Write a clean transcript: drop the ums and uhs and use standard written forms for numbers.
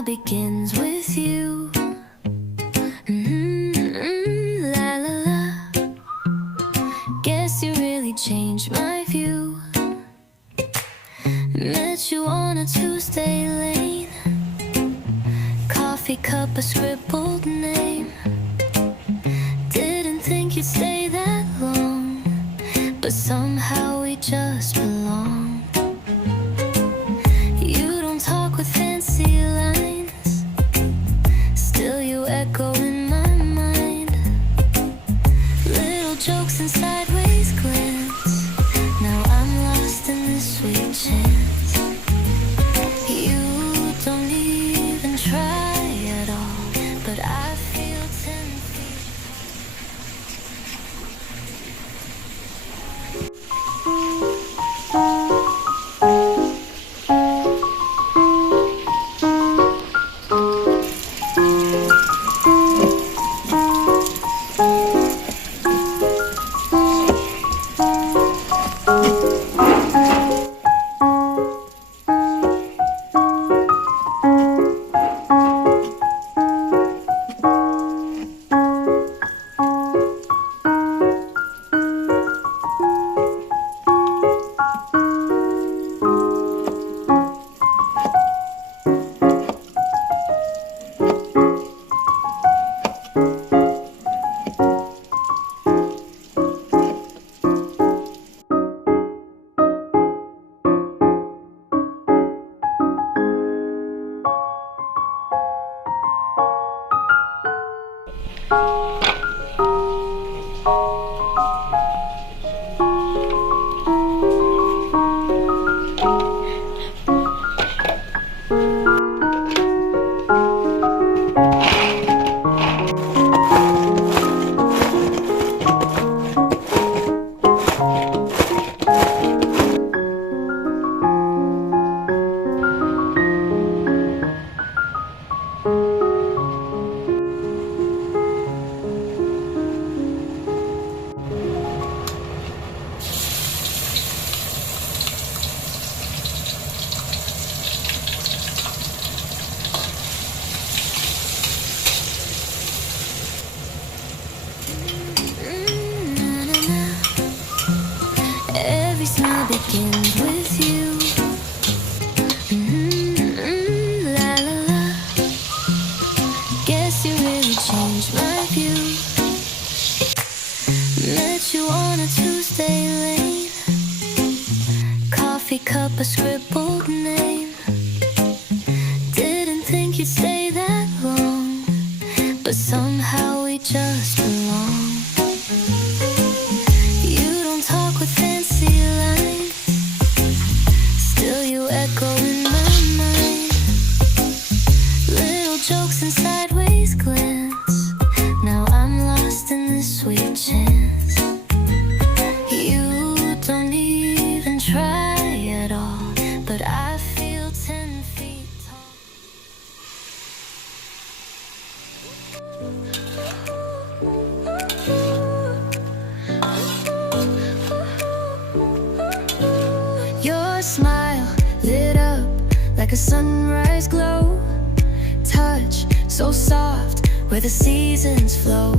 smile begins with you. La la la. Guess you really changed my view. Met you on a Tuesday lane. Coffee cup, a scribbled name. Didn't think you'd stay that long, but somehow we just belong. You don't talk with fancy lines, still you echo in my mind. Little jokes and sideways glance, now I'm lost in this sweet chance. You don't even try at all, but I feel 10 feet. Every smile begins with you. La la la. Guess you really changed my view. Met you on a Tuesday lane. Coffee cup, a scribbled name. Didn't think you'd stay that long, but somehow we just belong. You don't talk with fancy lines, still you echo in my mind. Little jokes and sideways glance, now I'm lost in this sweet chance. You don't even try at all, but I feel 10 feet tall. Your smile lit up like a sunrise glow. Touch so soft where the seasons flow.